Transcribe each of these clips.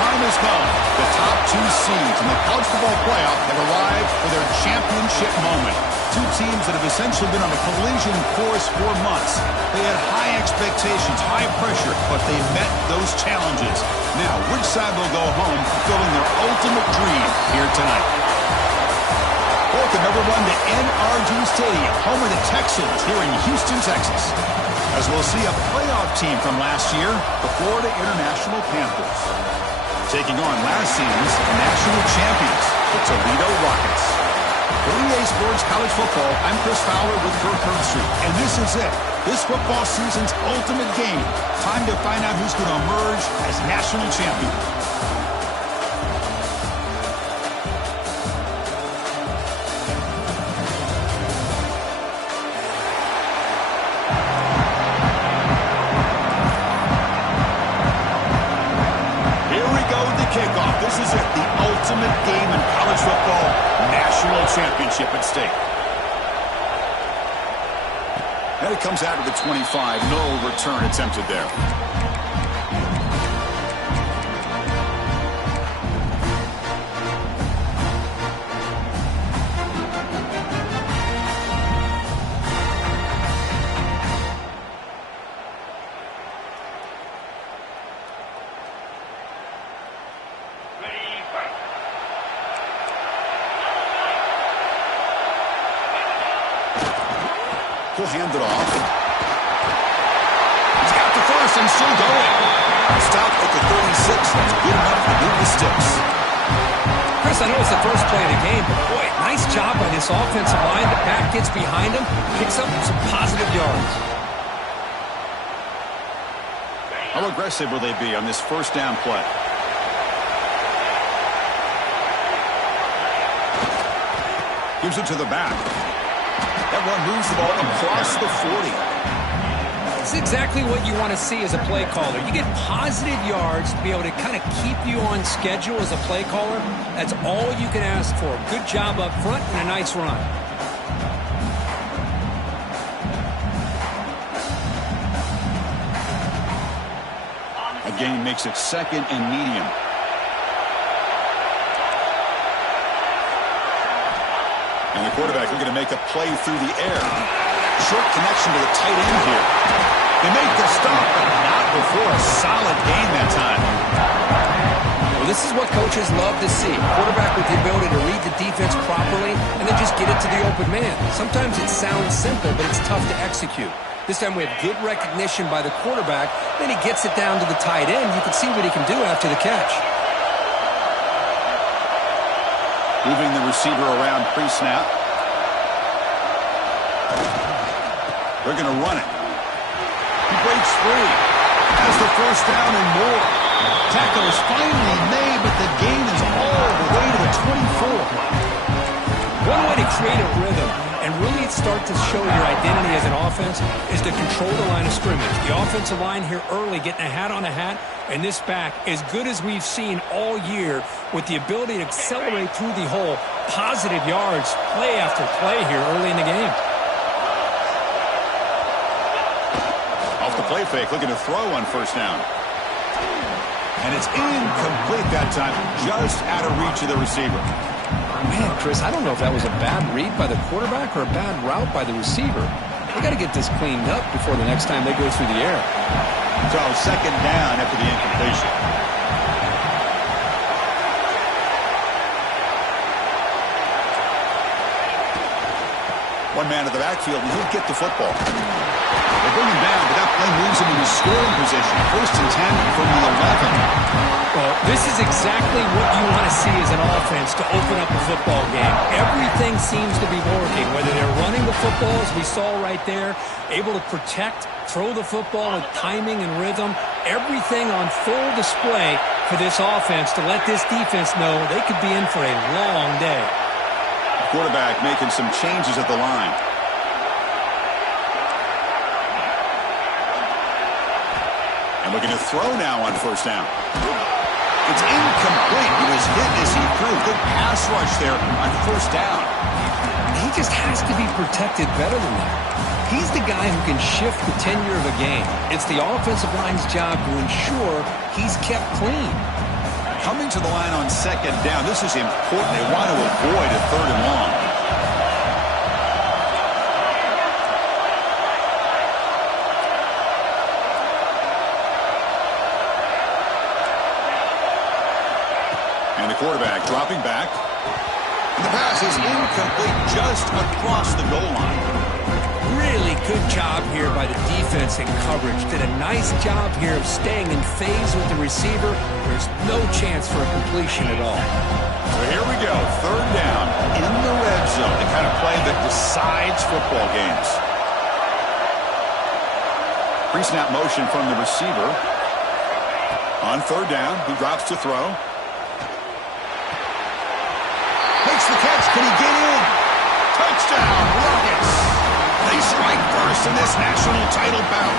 time has come. The top two seeds in the college football playoff have arrived for their championship moment. Two teams that have essentially been on a collision course for months. They had high expectations, high pressure, but they met those challenges. Now, which side will go home fulfilling their ultimate dream here tonight? Welcome, everyone, to NRG Stadium, home of the Texans here in Houston, Texas. As we'll see a playoff team from last year, the Florida International Panthers, taking on last season's national champions, the Toledo Rockets. For EA Sports College Football, I'm Chris Fowler with Kirk Herbstreit, and this is it. This football season's ultimate game. Time to find out who's going to emerge as national champion. Kickoff. This is it, the ultimate game in college football, national championship at stake. And it comes out of the 25, no return attempted there. He'll hand it off. He's got the first and still going. Stop at the 36. That's good enough to move the sticks. Chris, I know it's the first play of the game, but boy, nice job by this offensive line. The back gets behind him, picks up some positive yards. How aggressive will they be on this first down play? Gives it to the back. That one moves the ball across the 40. It's exactly what you want to see as a play caller. You get positive yards to be able to kind of keep you on schedule as a play caller. That's all you can ask for. Good job up front and a nice run. A gain makes it second and medium. And the quarterback looking to make a play through the air. Short connection to the tight end here. They make the stop, but not before a solid gain that time. Well, this is what coaches love to see. Quarterback with the ability to read the defense properly and then just get it to the open man. Sometimes it sounds simple, but it's tough to execute. This time we have good recognition by the quarterback. Then he gets it down to the tight end. You can see what he can do after the catch. Moving the receiver around pre-snap. They're going to run it. He breaks free. Has the first down and more. Tackle is finally made, but the gain is all the way to the 24. One way to create a rhythm and really start to show your identity as an offense is to control the line of scrimmage. The offensive line here early getting a hat on a hat, and this back as good as we've seen all year with the ability to accelerate through the hole. Positive yards, play after play here early in the game. Off the play fake, looking to throw on first down. And it's incomplete that time, just out of reach of the receiver. Man, Chris, I don't know if that was a bad read by the quarterback or a bad route by the receiver. They got to get this cleaned up before the next time they go through the air. So second down after the incompletion. One man in the backfield, and he'll get the football. They bring him down, but that play moves him into scoring position. First and 10 from the 11. Well, this is exactly what you want to see as an offense to open up a football game. Everything seems to be working, whether they're running the football, as we saw right there, able to protect, throw the football with timing and rhythm, everything on full display for this offense to let this defense know they could be in for a long day. Quarterback making some changes at the line. And looking to throw now on first down. It's incomplete. He was hit as he threw. Good pass rush there on first down. He just has to be protected better than that. He's the guy who can shift the tenure of a game. It's the offensive line's job to ensure he's kept clean. Coming to the line on second down, this is important. They want to avoid a third and long. And the quarterback dropping back. And the pass is incomplete just across the goal line. Really good job here by the defense in coverage. Did a nice job here of staying in phase with the receiver. There's no chance for a completion at all. So here we go. Third down in the red zone. The kind of play that decides football games. Pre-snap motion from the receiver. On third down, he drops to throw. Makes the catch. Can he get in? Touchdown, Rockets. They strike first in this national title bout.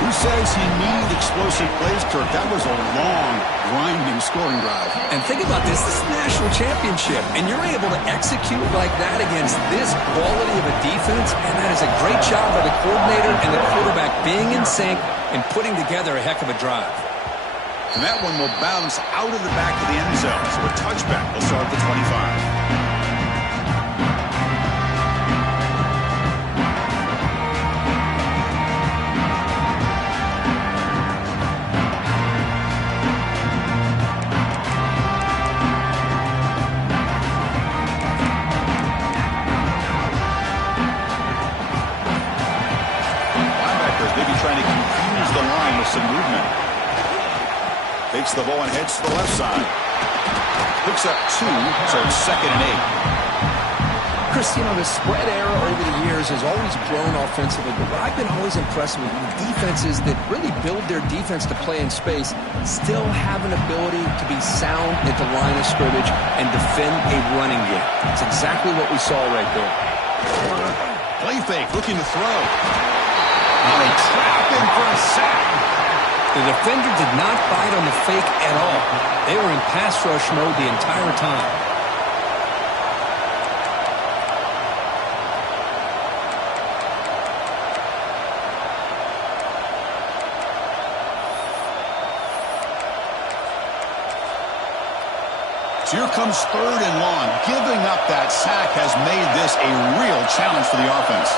Who says he needed explosive plays, Kirk? That was a long, grinding scoring drive. And think about this. This is a national championship, and you're able to execute like that against this quality of a defense, and that is a great job by the coordinator and the quarterback being in sync and putting together a heck of a drive. And that one will bounce out of the back of the end zone. So a touchback will start at the 25. Linebackers maybe trying to confuse the line with some movement. Takes the ball and heads to the left side. Picks up 2, so it's 2nd and 8. Chris, you know, the spread era over the years has always grown offensively, but what I've been always impressed with defenses that really build their defense to play in space still have an ability to be sound at the line of scrimmage and defend a running game. That's exactly what we saw right there. Play fake, looking to throw. Oh, they trap him for a sack. The defender did not bite on the fake at all. They were in pass rush mode the entire time. So here comes 3rd and long. Giving up that sack has made this a real challenge for the offense.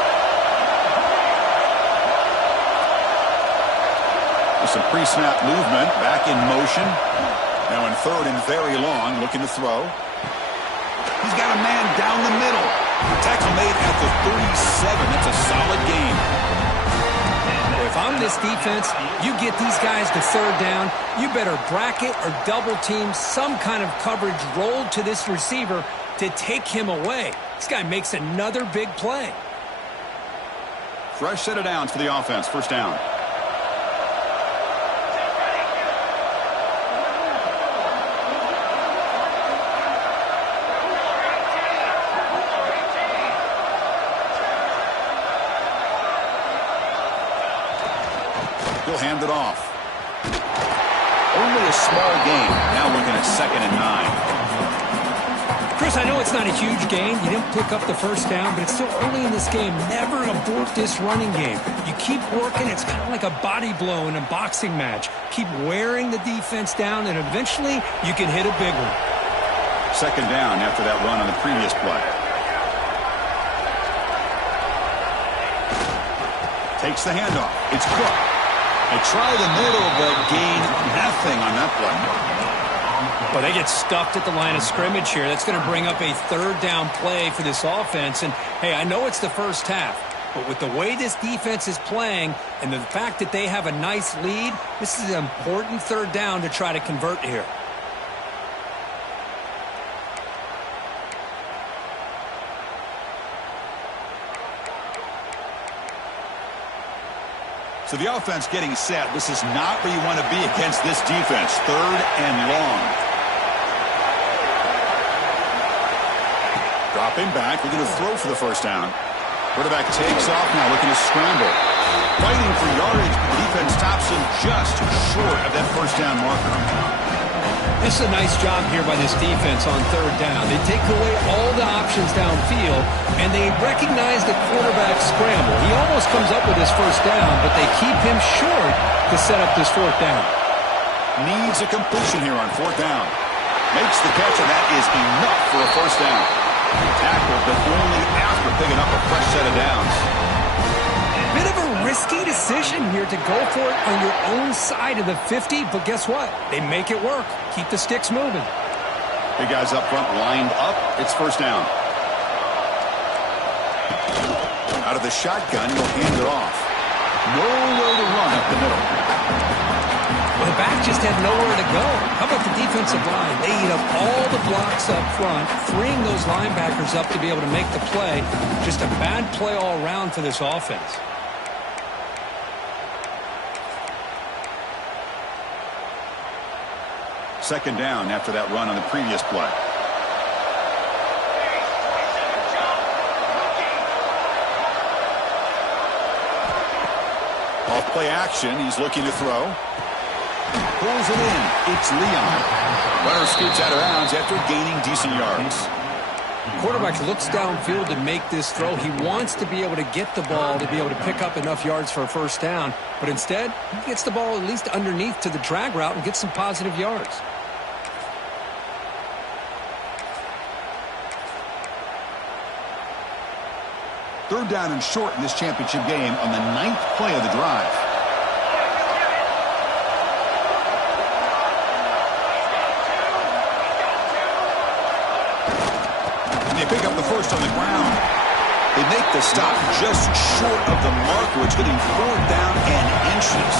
Some pre-snap movement, back in motion. Now in 3rd and very long, looking to throw. He's got a man down the middle. Tackle made at the 37. That's a solid gain. If I'm this defense, you get these guys to 3rd down, you better bracket or double team some kind of coverage rolled to this receiver to take him away. This guy makes another big play. Fresh set of downs for the offense. 1st down. He'll hand it off. Only a small gain. Now looking at 2nd and 9. Chris, I know it's not a huge gain. You didn't pick up the 1st down, but it's still early in this game. Never abort this running game. You keep working. It's kind of like a body blow in a boxing match. Keep wearing the defense down, and eventually you can hit a big one. 2nd down after that run on the previous play. Takes the handoff. It's Cook. They try the middle, but gain nothing on that play. Well, they get stuffed at the line of scrimmage here. That's going to bring up a 3rd down play for this offense. And, hey, I know it's the first half, but with the way this defense is playing and the fact that they have a nice lead, this is an important 3rd down to try to convert here. So the offense getting set. This is not where you want to be against this defense. 3rd and long. Dropping back. We're going to throw for the 1st down. Quarterback takes off now, looking to scramble. Fighting for yardage, but the defense stops him just short of that 1st down marker. This is a nice job here by this defense on 3rd down. They take away all the options downfield, and they recognize the quarterback scramble. He almost comes up with his 1st down, but they keep him short to set up this 4th down. Needs a completion here on 4th down. Makes the catch, and that is enough for a 1st down. Tackled, but only after picking up a fresh set of downs. Bit of a risky decision here to go for it on your own side of the 50, but guess what? They make it work. Keep the sticks moving. Big guys up front lined up. It's 1st down. Out of the shotgun, he'll hand it off. Nowhere to run up the middle. Well, the back just had nowhere to go. How about the defensive line? They eat up all the blocks up front, freeing those linebackers up to be able to make the play. Just a bad play all around for this offense. Second down after that run on the previous play. Off play action, he's looking to throw. Pulls it in. It's Leon. Runner scoots out of bounds after gaining decent yards. Quarterback looks downfield to make this throw. He wants to be able to get the ball to be able to pick up enough yards for a 1st down. But instead, he gets the ball at least underneath to the drag route and gets some positive yards. Third down and short in this championship game on the 9th play of the drive. And they pick up the 1st on the ground. They make the stop just short of the marker. It's getting 4th down and inches.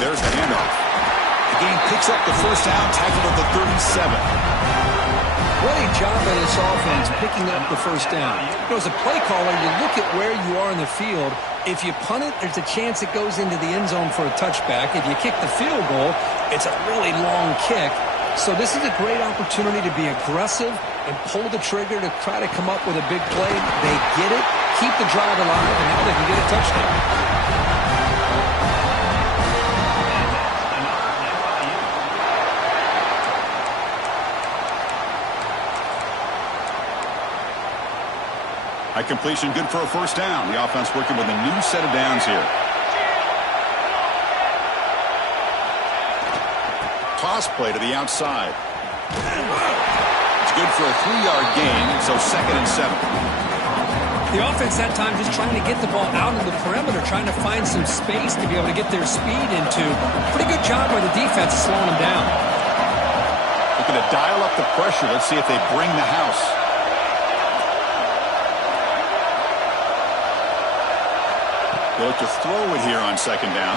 There's the handoff. The game picks up the 1st down, tackled at the 37. What a job by this offense picking up the 1st down. You know, as a play caller, you look at where you are in the field. If you punt it, there's a chance it goes into the end zone for a touchback. If you kick the field goal, it's a really long kick. So this is a great opportunity to be aggressive and pull the trigger to try to come up with a big play. They get it, keep the drive alive, and now they can get a touchdown. High completion, good for a 1st down. The offense working with a new set of downs here. Toss play to the outside. It's good for a 3-yard gain, so 2nd and 7. The offense that time just trying to get the ball out of the perimeter, trying to find some space to be able to get their speed into. Pretty good job by the defense slowing them down. Looking to dial up the pressure. Let's see if they bring the house. They look to throw it here on 2nd down.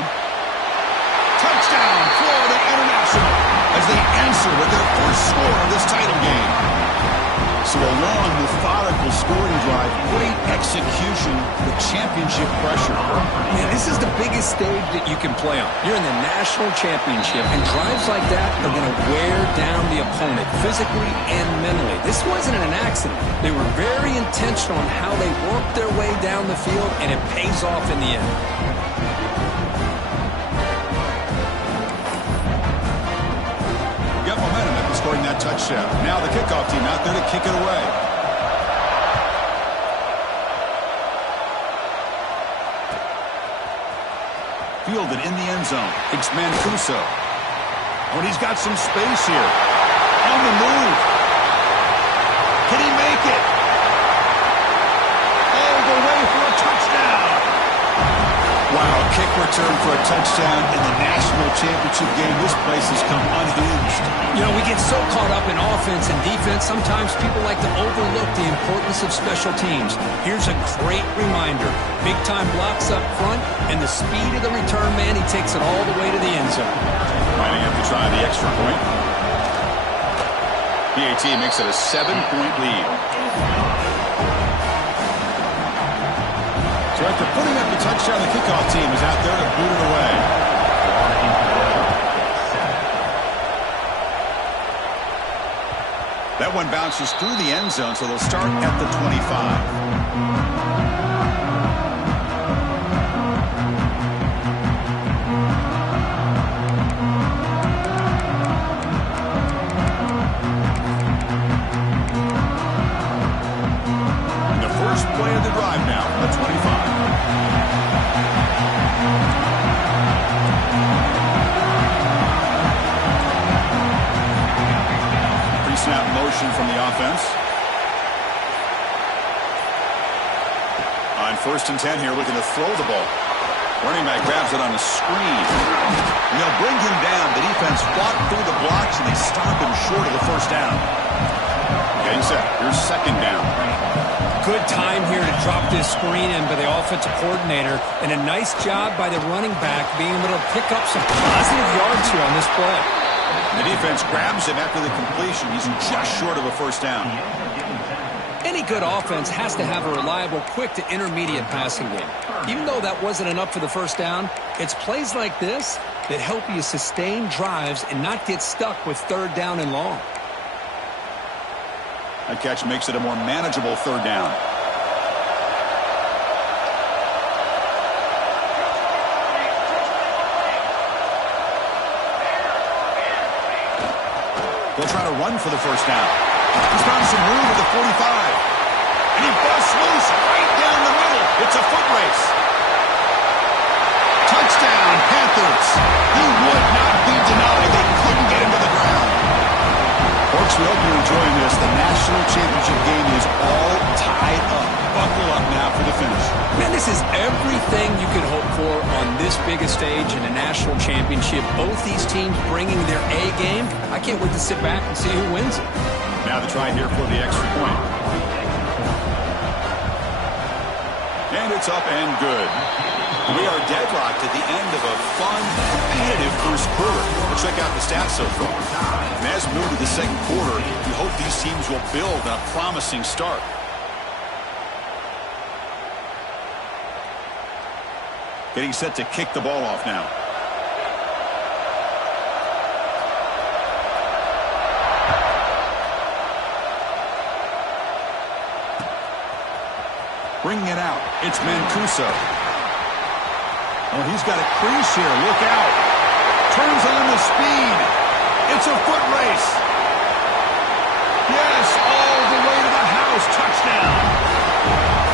Touchdown, Florida International, as they answer with their 1st score of this title game. So a long, methodical scoring drive, great execution, the championship pressure. Man, this is the biggest stage that you can play on. You're in the national championship, and drives like that are going to wear down the opponent physically and mentally. This wasn't an accident. They were very intentional on how they worked their way down the field, and it pays off in the end. Got momentum after scoring that touchdown. Now the kickoff team out there to kick it away. Fielded in the end zone. It's Mancuso. Oh, and he's got some space here. On the move. Can he make it? All the way for a touchdown. Wow, kick return for a touchdown in the national championship game. This place has come unhinged. You know, we get so caught up in offense and defense, sometimes people like to overlook the importance of special teams. Here's a great reminder. Big-time blocks up front, and the speed of the return man, he takes it all the way to the end zone. Lining up to try the extra point. PAT makes it a 7-point lead. So after putting up the touchdown, the kickoff team is out there to boot it away. That one bounces through the end zone, so they'll start at the 25. formation from the offense. On 1st and 10 here, looking to throw the ball. Running back grabs it on a screen. And they'll bring him down. The defense fought through the blocks, and they stop him short of the first down. Getting set. Here's 2nd down. Good time here to drop this screen in by the offensive coordinator, and a nice job by the running back being able to pick up some positive yards here on this play. The defense grabs him after the completion. He's just short of a first down. Any good offense has to have a reliable, quick to intermediate passing game. Even though that wasn't enough for the first down, it's plays like this that help you sustain drives and not get stuck with 3rd down and long. That catch makes it a more manageable 3rd down. They'll try to run for the first down. He's found some room at the 45. And he busts loose right down the middle. It's a foot race. Touchdown, Panthers. He would not be denied. They couldn't get him to the ground. Folks, we hope you're enjoying this. The national championship game is all tied up. Buckle up now for the finish. Man, this is everything you could hope for on this biggest stage in a national championship. Both these teams bringing their A game. I can't wait to sit back and see who wins it. Now the try here for the extra point. And it's up and good. We are deadlocked at the end of a fun, competitive first quarter. We'll check out the stats so far. And as we move to the second quarter, we hope these teams will build a promising start. Getting set to kick the ball off now. Bringing it out. It's Mancuso. Oh, he's got a crease here. Look out. Turns on the speed. It's a foot race. Yes, all the way to the house. Touchdown.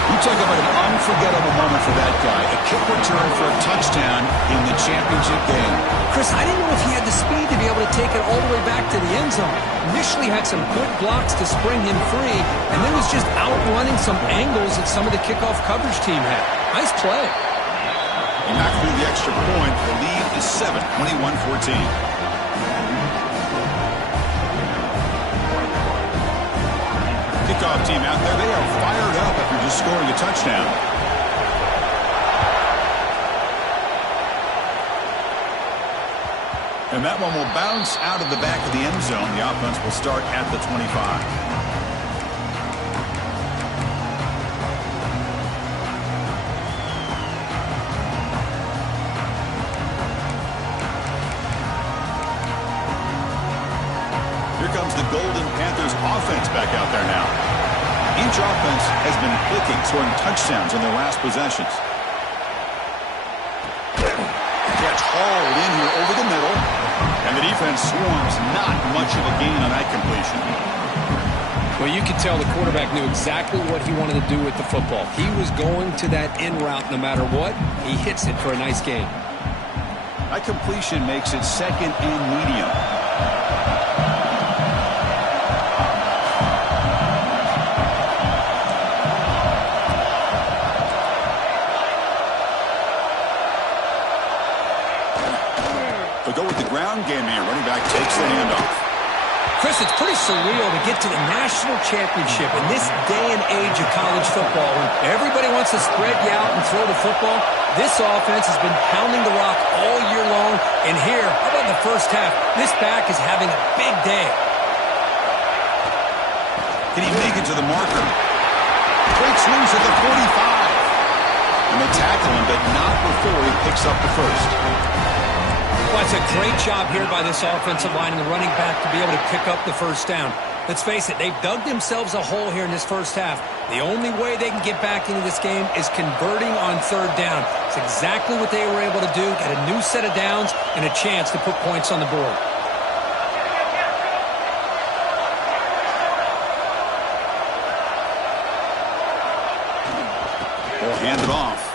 You talk about an unforgettable moment for that guy. A kick return for a touchdown in the championship game. Chris, I didn't know if he had the speed to be able to take it all the way back to the end zone. Initially had some good blocks to spring him free, and then was just outrunning some angles that some of the kickoff coverage team had. Nice play. He knocked through the extra point. The lead is 7, 21-14. Kickoff team out there. They are fired up after just scoring a touchdown. And that one will bounce out of the back of the end zone. The offense will start at the 25. The Golden Panthers offense back out there now. Each offense has been clicking, scoring touchdowns on their last possessions. Catch hauled in here over the middle, and the defense swarms. Not much of a gain on that completion. Well, you could tell the quarterback knew exactly what he wanted to do with the football. He was going to that in route no matter what. He hits it for a nice gain. That completion makes it 2nd and medium. They'll go with the ground game here. Running back takes the handoff. Chris, it's pretty surreal to get to the national championship in this day and age of college football when everybody wants to spread you out and throw the football. This offense has been pounding the rock all year long. And here, how about the first half? This back is having a big day. Can he make it to the marker? Breaks loose at the 45. And they tackle him, but not before he picks up the first. Well, it's a great job here by this offensive line and the running back to be able to pick up the first down. Let's face it, they've dug themselves a hole here in this first half. The only way they can get back into this game is converting on 3rd down. It's exactly what they were able to do, get a new set of downs and a chance to put points on the board. They'll hand it off.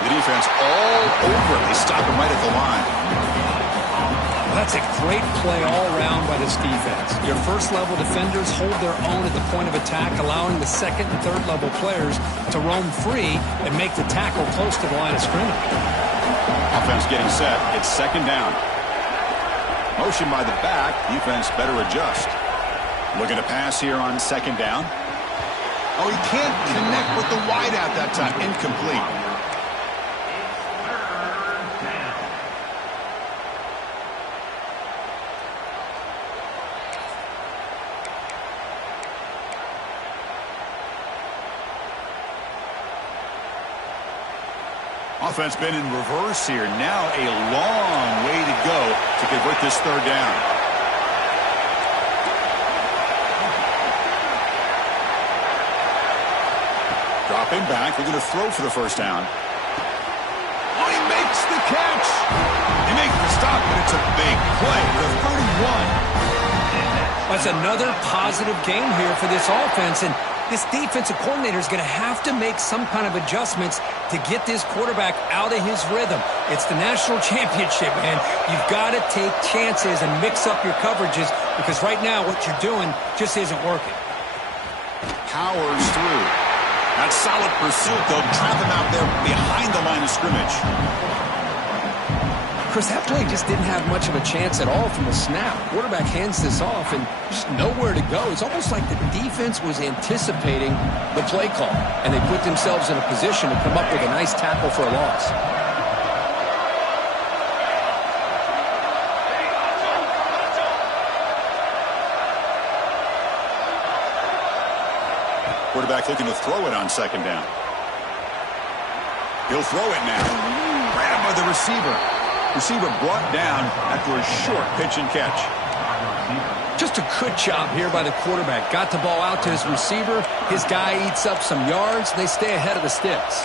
The defense all over it. They stop him right at the line. That's a great play all around by this defense. Your first-level defenders hold their own at the point of attack, allowing the second and third-level players to roam free and make the tackle close to the line of scrimmage. Offense getting set. It's second down. Motion by the back. Defense better adjust. Looking to pass here on second down. Oh, he can't connect with the wideout that time. Incomplete. Offense been in reverse here. Now a long way to go to convert this third down. Dropping back. They're going to throw for the first down. Oh, he makes the catch. He makes the stop, but it's a big play for the 31. That's another positive game here for this offense, and this defensive coordinator is going to have to make some kind of adjustments to get this quarterback out of his rhythm. It's the national championship, man. You've got to take chances and mix up your coverages because right now what you're doing just isn't working. Powers through. That's solid pursuit. They'll trap him out there behind the line of scrimmage. Chris, that play just didn't have much of a chance at all from the snap. Quarterback hands this off and just nowhere to go. It's almost like the defense was anticipating the play call, and they put themselves in a position to come up with a nice tackle for a loss. Quarterback looking to throw it on second down. He'll throw it now. Grabbed by the receiver. Receiver brought down after a short pitch and catch. Just a good job here by the quarterback. Got the ball out to his receiver. His guy eats up some yards. They stay ahead of the sticks.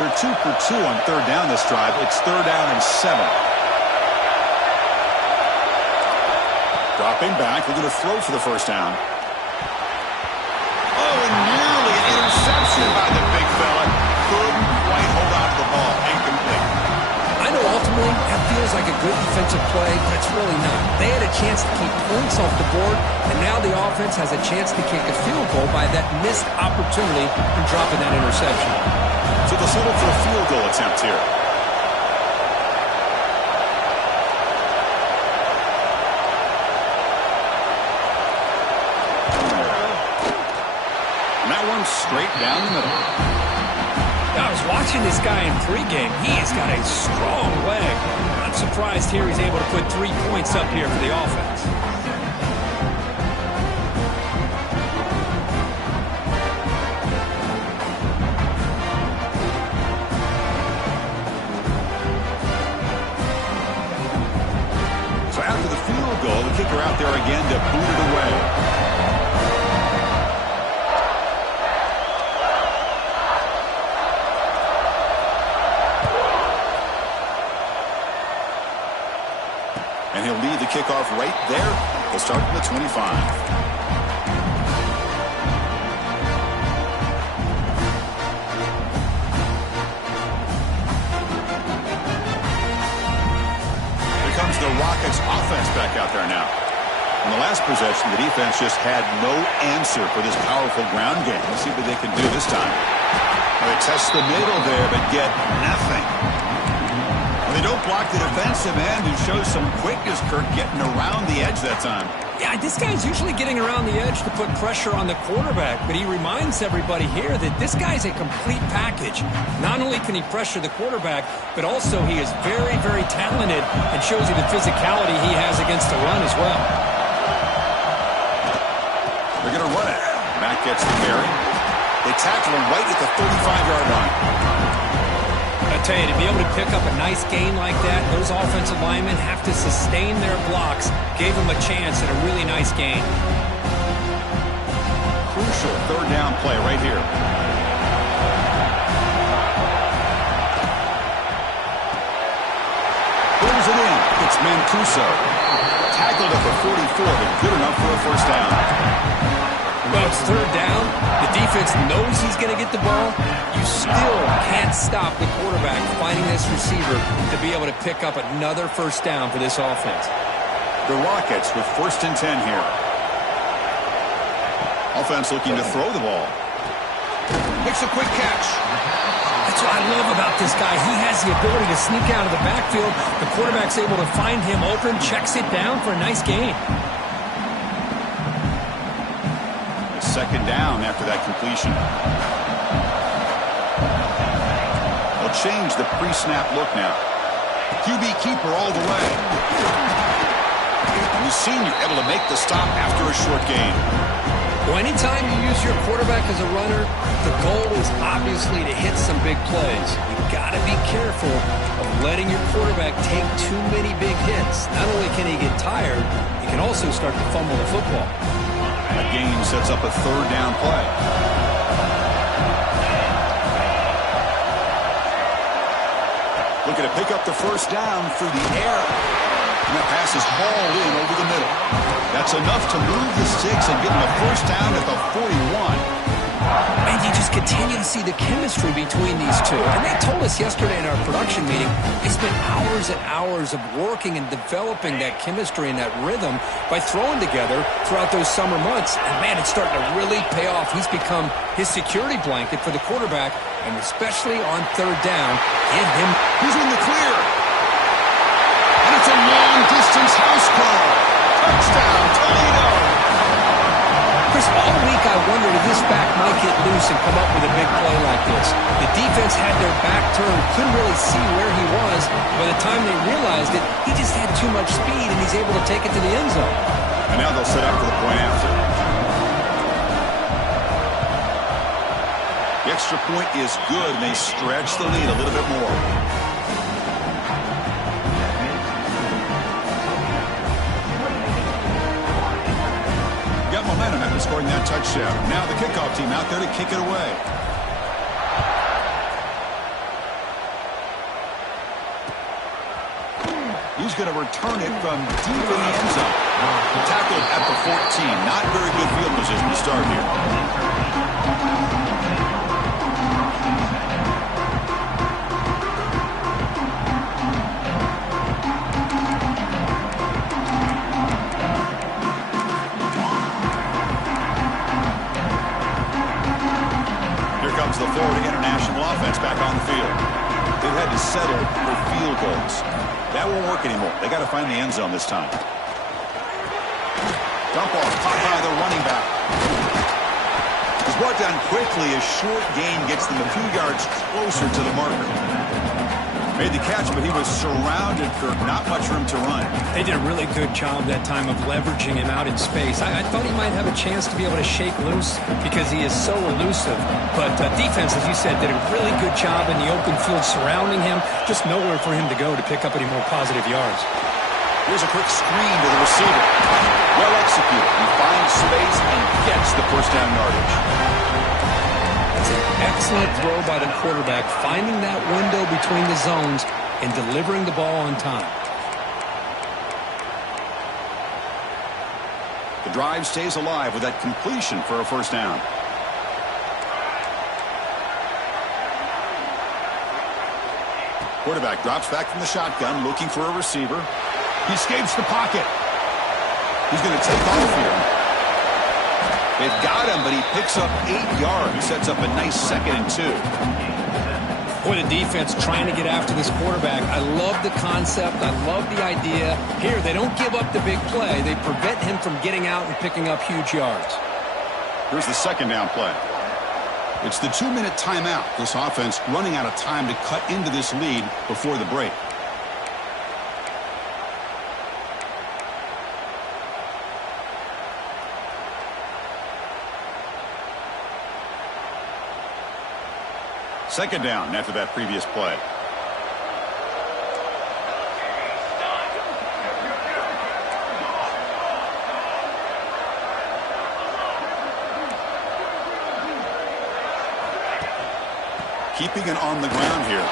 They're 2 for 2 on third down this drive. It's third down and 7. Dropping back. They're going to throw for the first down. Oh, and nearly an interception by the big fella. Couldn't quite hold on to the ball. Incomplete. I know ultimately that feels like a good defensive play, but it's really not. They had a chance to keep points off the board, and now the offense has a chance to kick a field goal by that missed opportunity from dropping that interception. So they'll settle for a field goal attempt here. And that one's straight down the middle. I was watching this guy in pregame. He has got a strong leg. I'm surprised here he's able to put 3 points up here for the offense. So after the field goal, the kicker out there again to boot it away. And he'll lead the kickoff right there. He'll start from the 25. Here comes the Rockets offense back out there now. In the last possession, the defense just had no answer for this powerful ground game. Let's see what they can do this time. Well, they test the middle there, but get nothing. They don't block the defensive end, who shows some quickness, Kirk, getting around the edge that time. Yeah, this guy's usually getting around the edge to put pressure on the quarterback, but he reminds everybody here that this guy's a complete package. Not only can he pressure the quarterback, but also he is very, very talented and shows you the physicality he has against the run as well. They're going to run it. Mack gets the carry. They tackle him right at the 35-yard line. I tell you, to be able to pick up a nice gain like that, those offensive linemen have to sustain their blocks. Gave him a chance at a really nice gain. Crucial third down play right here. Pulls it in. It's Mancuso. Tackled at the 44, but good enough for a first down. Well, it's third down. The defense knows he's going to get the ball. You still can't stop the quarterback finding this receiver to be able to pick up another first down for this offense. The Rockets with 1st and 10 here. Offense looking to throw the ball. Makes a quick catch. That's what I love about this guy. He has the ability to sneak out of the backfield. The quarterback's able to find him open, checks it down for a nice gain. 2nd down after that completion. They'll change the pre-snap look now. QB keeper all the way. And the senior able to make the stop after a short gain. Well, anytime you use your quarterback as a runner, the goal is obviously to hit some big plays. You've got to be careful of letting your quarterback take too many big hits. Not only can he get tired, he can also start to fumble the football. That gain sets up a 3rd down play. Looking to pick up the first down through the air. And that pass is hauled in over the middle. That's enough to move the sticks and get him a first down at the 41. And you just continue to see the chemistry between these two. And they told us yesterday in our production meeting, they spent hours and hours of working and developing that chemistry and that rhythm by throwing together throughout those summer months. And, man, it's starting to really pay off. He's become his security blanket for the quarterback, and especially on 3rd down, give him. He's in the clear. And it's a long-distance house call. Touchdown, Toledo. Chris, all week I wondered if this back might get loose and come up with a big play like this. The defense had their back turned, couldn't really see where he was. By the time they realized it, he just had too much speed, and he's able to take it to the end zone. And now they'll set up for the point after. The extra point is good, and they stretch the lead a little bit more. Momentum after scoring that touchdown. Now the kickoff team out there to kick it away. He's going to return it from deep in the end zone. Tackled at the 14. Not very good field position to start here. The Florida International offense back on the field. They've had to settle for field goals. That won't work anymore. They got to find the end zone this time. Dump off, caught by the running back. He's brought down quickly. A short gain gets them a few yards closer to the marker. Made the catch, but he was surrounded for not much room to run. They did a really good job that time of leveraging him out in space. I thought he might have a chance to be able to shake loose because he is so elusive. But defense, as you said, did a really good job in the open field surrounding him. Just nowhere for him to go to pick up any more positive yards. Here's a quick screen to the receiver. Well executed. He finds space and gets the first down yardage. It's an excellent throw by the quarterback, finding that window between the zones and delivering the ball on time. The drive stays alive with that completion for a first down. Quarterback drops back from the shotgun, looking for a receiver. He escapes the pocket. He's going to take off here. They've got him, but he picks up 8 yards. Sets up a nice 2nd and 2. Boy, the defense trying to get after this quarterback. I love the concept. I love the idea. Here, they don't give up the big play. They prevent him from getting out and picking up huge yards. Here's the 2nd down play. It's the 2-minute timeout. This offense running out of time to cut into this lead before the break. Second down after that previous play. Keeping it on the ground here.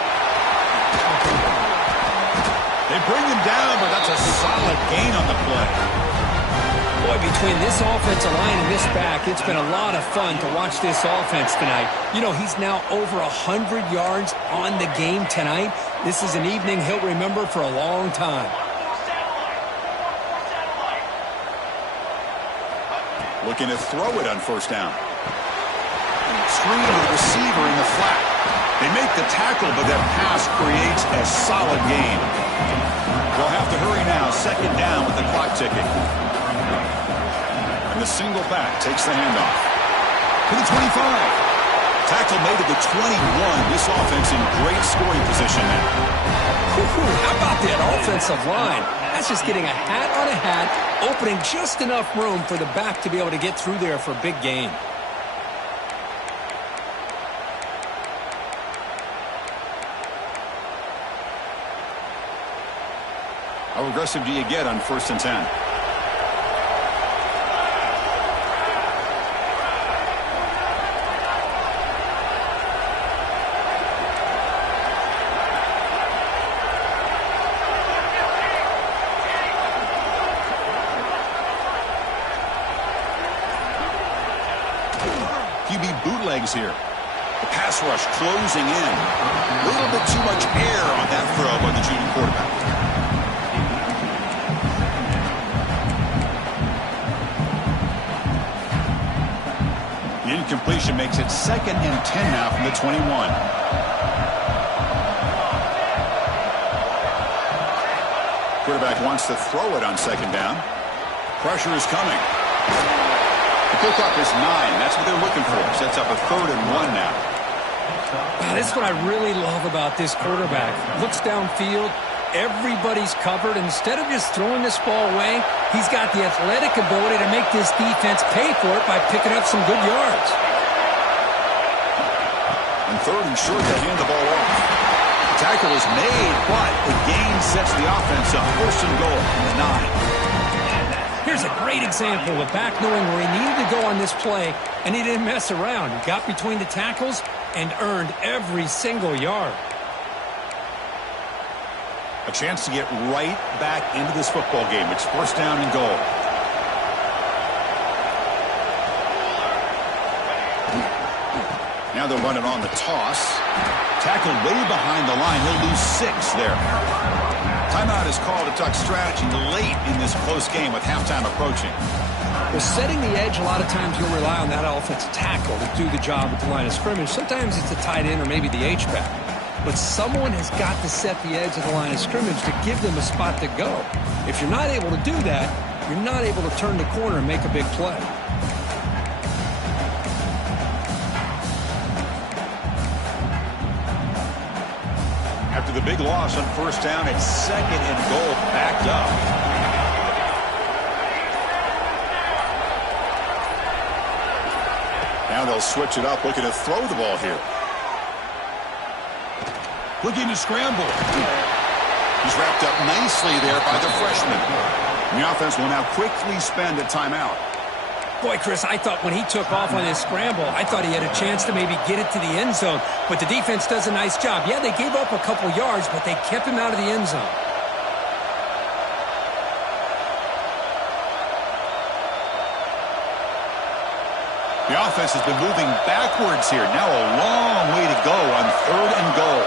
They bring him down, but that's a solid gain on the play. Boy, between this offensive line and this back, it's been a lot of fun to watch this offense tonight. You know, he's now over 100 yards on the game tonight. This is an evening he'll remember for a long time. Looking to throw it on first down. Screen to the receiver in the flat. They make the tackle, but that pass creates a solid gain. They'll have to hurry now. Second down with the clock ticking. And the single back takes the handoff. To the 25. Tackle made at the 21. This offense in great scoring position now. How about that offensive line? That's just getting a hat on a hat, opening just enough room for the back to be able to get through there for a big gain. How aggressive do you get on 1st and 10? QB bootlegs here. The pass rush closing in. A little bit too much air on that throw by the junior quarterback. The incompletion makes it 2nd and 10 now from the 21. Quarterback wants to throw it on 2nd down. Pressure is coming. The pickup is 9. That's what they're looking for. Sets up a 3rd and 1 now. This is what I really love about this quarterback. Looks downfield. Everybody's covered. Instead of just throwing this ball away, he's got the athletic ability to make this defense pay for it by picking up some good yards. And 3rd and short, they hand the ball off. The tackle is made, but the gain sets the offense up. 1st and goal from the 9. Here's a great example of back knowing where he needed to go on this play, and he didn't mess around. He got between the tackles and earned every single yard. A chance to get right back into this football game. It's 1st down and goal. Now they're running on the toss. Tackled way behind the line. He'll lose 6 there. Timeout is called to talk strategy late in this close game with halftime approaching. Well, setting the edge, a lot of times you'll rely on that offensive tackle to do the job at the line of scrimmage. Sometimes it's the tight end or maybe the H-back. But someone has got to set the edge of the line of scrimmage to give them a spot to go. If you're not able to do that, you're not able to turn the corner and make a big play. After the big loss on 1st down, it's 2nd and goal, backed up. Now they'll switch it up, looking to throw the ball here. Looking to scramble. He's wrapped up nicely there by the freshman. The offense will now quickly spend a timeout. Boy, Chris, I thought when he took off on his scramble, I thought he had a chance to maybe get it to the end zone. But the defense does a nice job. Yeah, they gave up a couple yards, but they kept him out of the end zone. The offense has been moving backwards here. Now a long way to go on 3rd and goal.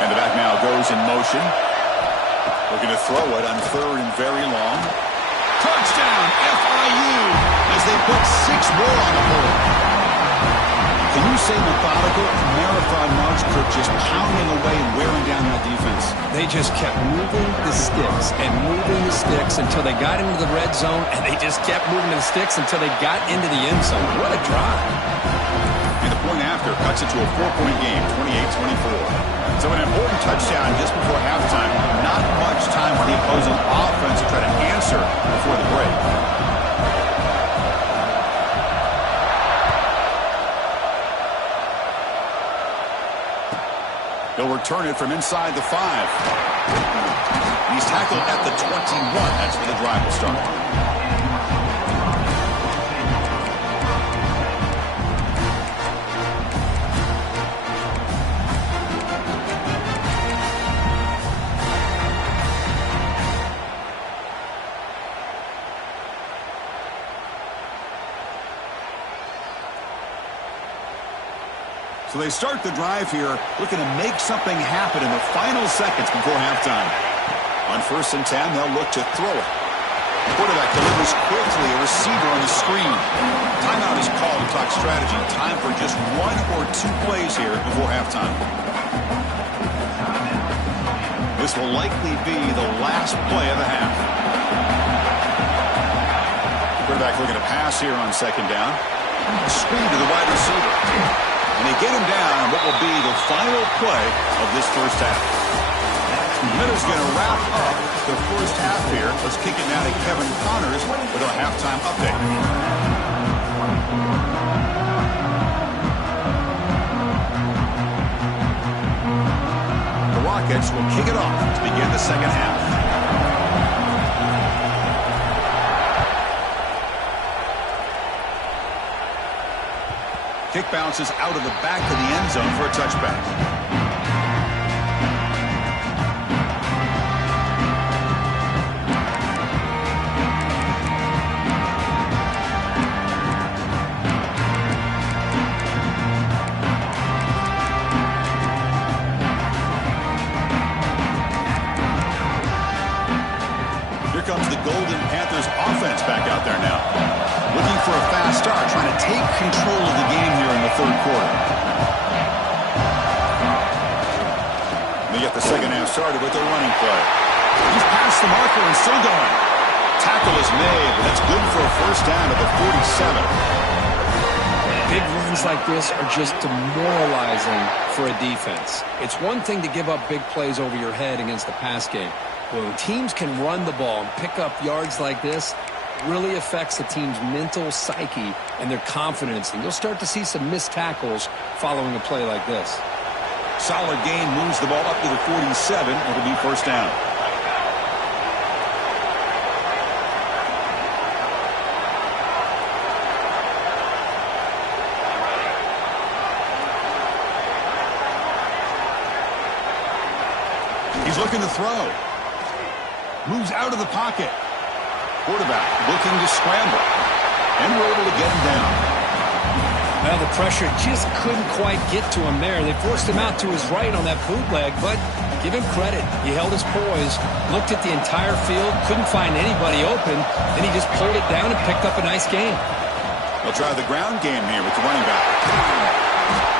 And the back now goes in motion. Looking to throw it on 3rd and very long. Touchdown, FIU, as they put 6 more on the board. Can you say methodical? Marathon march, Kirk, just pounding away and wearing down that defense. They just kept moving the sticks and moving the sticks until they got into the red zone, and they just kept moving the sticks until they got into the end zone. What a drive. And the point after cuts it to a 4-point game, 28-24. So an important touchdown just before halftime. Not much time for the opposing offense to try to answer before the break. He'll return it from inside the 5. He's tackled at the 21. That's where the drive will start. So they start the drive here, looking to make something happen in the final seconds before halftime. On 1st and 10, they'll look to throw it. Quarterback delivers quickly, a receiver on the screen. Timeout is called to talk strategy. Time for just 1 or 2 plays here before halftime. This will likely be the last play of the half. Quarterback looking to pass here on 2nd down. A screen to the wide receiver. And they get him down on what will be the final play of this first half. Miller's going to wrap up the first half here. Let's kick it now to Kevin Connors with our halftime update. The Rockets will kick it off to begin the second half. Kick bounces out of the back of the end zone for a touchback. Comes the Golden Panthers offense back out there now. Looking for a fast start, trying to take control of the game here in the 3rd quarter. They get the second half started with a running play. He's past the marker and still going. Tackle is made, but that's good for a first down at the 47. Big runs like this are just demoralizing for a defense. It's one thing to give up big plays over your head against the pass game. When teams can run the ball and pick up yards like this, it really affects the team's mental psyche and their confidence. And you'll start to see some missed tackles following a play like this. Solid gain, moves the ball up to the 47. It'll be first down. He's looking to throw. Moves out of the pocket. Quarterback looking to scramble. And we're able to get him down. Well, the pressure just couldn't quite get to him there. They forced him out to his right on that bootleg, but give him credit. He held his poise, looked at the entire field, couldn't find anybody open, then he just pulled it down and picked up a nice gain. They'll try the ground game here with the running back.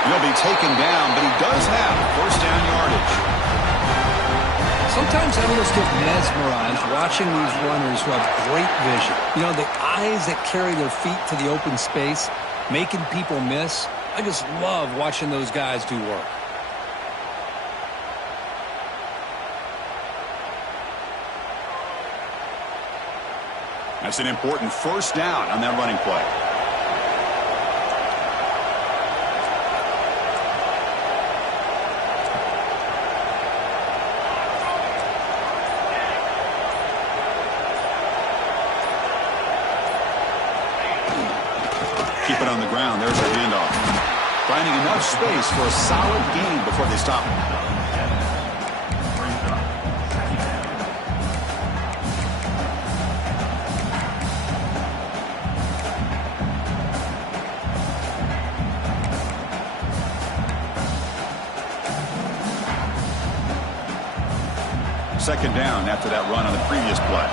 He'll be taken down, but he does have first down yardage. Sometimes I almost get mesmerized watching these runners who have great vision. You know, the eyes that carry their feet to the open space, making people miss. I just love watching those guys do work. That's an important first down on that running play. Keep it on the ground. There's a handoff. Finding enough space for a solid gain before they stop. Second down after that run on the previous play.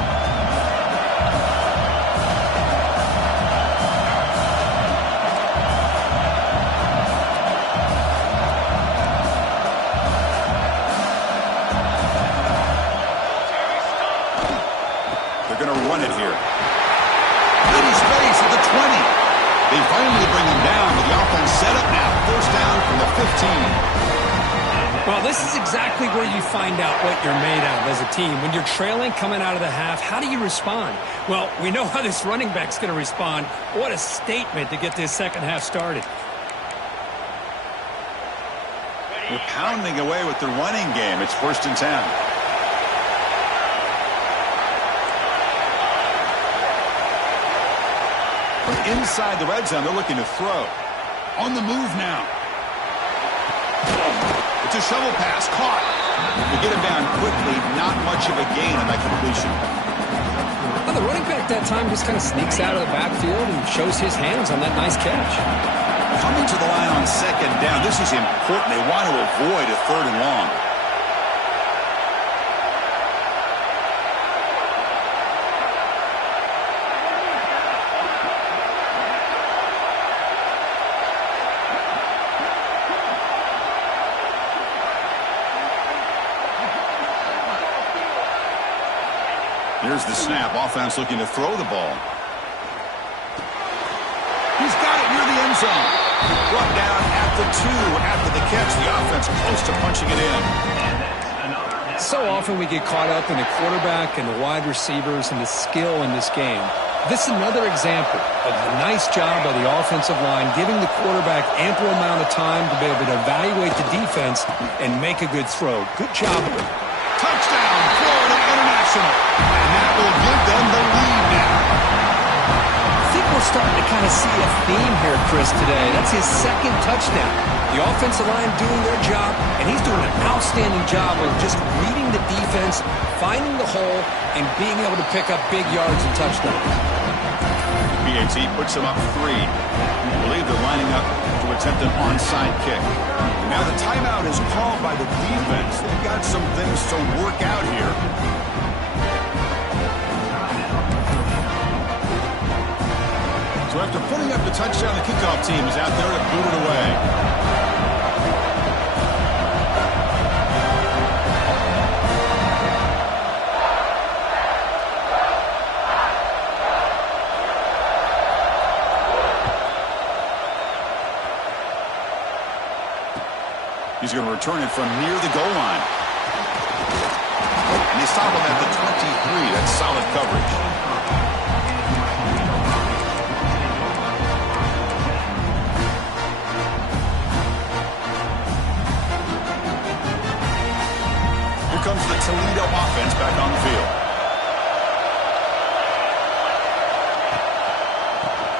Run it here. Little space at the 20. They finally bring him down, but the offense set up now. First down from the 15. Well, this is exactly where you find out what you're made of as a team. When you're trailing coming out of the half, how do you respond? Well, we know how this running back's going to respond. What a statement to get this second half started. They're pounding away with the running game. It's 1st and 10. Inside the red zone, they're looking to throw. On the move now. It's a shovel pass, caught. They get him down quickly, not much of a gain on that completion. Well, the running back that time just kind of sneaks out of the backfield and shows his hands on that nice catch. coming to the line on second down. This is important. They want to avoid a third and long. Here's the snap. Offense looking to throw the ball. He's got it near the end zone. Brought down at the 2 after the catch. The offense close to punching it in. So often we get caught up in the quarterback and the wide receivers and the skill in this game. This is another example of a nice job by the offensive line, giving the quarterback ample amount of time to be able to evaluate the defense and make a good throw. Good job. Touchdown, Florida International. And that will give them the lead now. I think we're starting to kind of see a theme here, Chris, today. That's his second touchdown. The offensive line doing their job, and he's doing an outstanding job of just reading the defense, finding the hole, and being able to pick up big yards and touchdowns. PAT puts them up 3. I believe they're lining up to attempt an onside kick. Now the timeout is called by the defense. They've got some things to work out here. So after putting up the touchdown, the kickoff team is out there to boot it away. He's going to return it from near the goal line. And they stop him at the 23. That's solid coverage. Here comes the Toledo offense back on the field.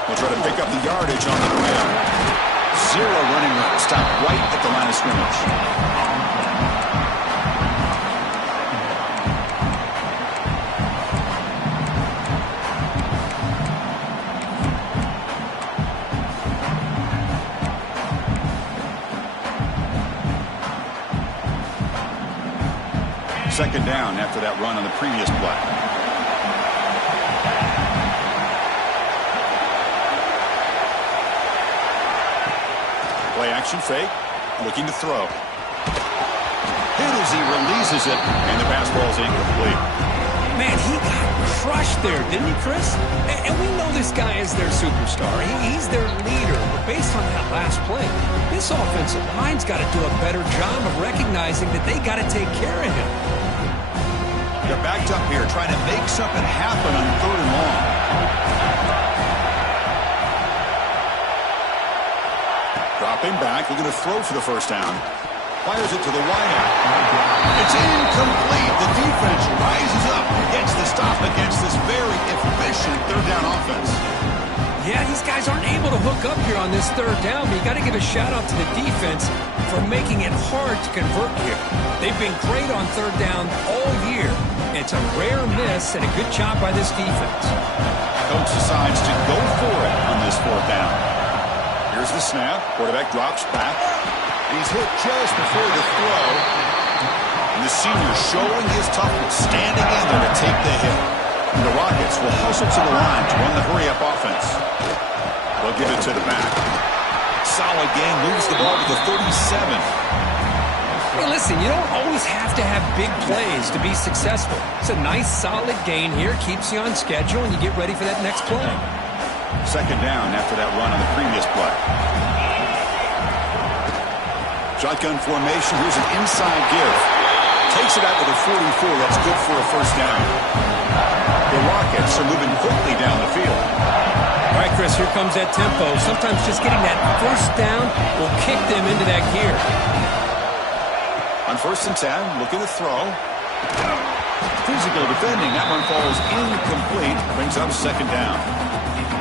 We'll try to pick up the yardage on the ground. 0 running route. Stop right at the line of scrimmage. Second down after that run on the previous play. Play action fake, looking to throw. Hit as he releases it, and the pass ball is incomplete. Man, he got crushed there, didn't he, Chris? And we know this guy is their superstar. He's their leader. But based on that last play, this offensive line's got to do a better job of recognizing that they got to take care of him. They're backed up here, trying to make something happen on 3rd and long. Dropping back, looking to throw for the first down. Fires it to the wideout. It's incomplete. The defense rises up, gets the stop against this very efficient 3rd down offense. Yeah, these guys aren't able to hook up here on this 3rd down, but you got to give a shout out to the defense for making it hard to convert here. They've been great on 3rd down all year. It's a rare miss and a good job by this defense. Coach decides to go for it on this 4th down. Here's the snap. Quarterback drops back. He's hit just before the throw. And the senior showing his toughness, standing in there to take the hit. And the Rockets will hustle to the line to run the hurry-up offense. They'll give it to the back. Solid game, moves the ball to the 37. Hey, listen, you don't always have to have big plays to be successful. It's a nice, solid gain here. Keeps you on schedule, and you get ready for that next play. Second down after that run on the previous play. Shotgun formation. Here's an inside give. Takes it out to the 44. That's good for a first down. The Rockets are moving quickly down the field. All right, Chris, here comes that tempo. Sometimes just getting that first down will kick them into that gear. On 1st and 10, looking to throw. Physical defending. That one falls incomplete. Brings up second down.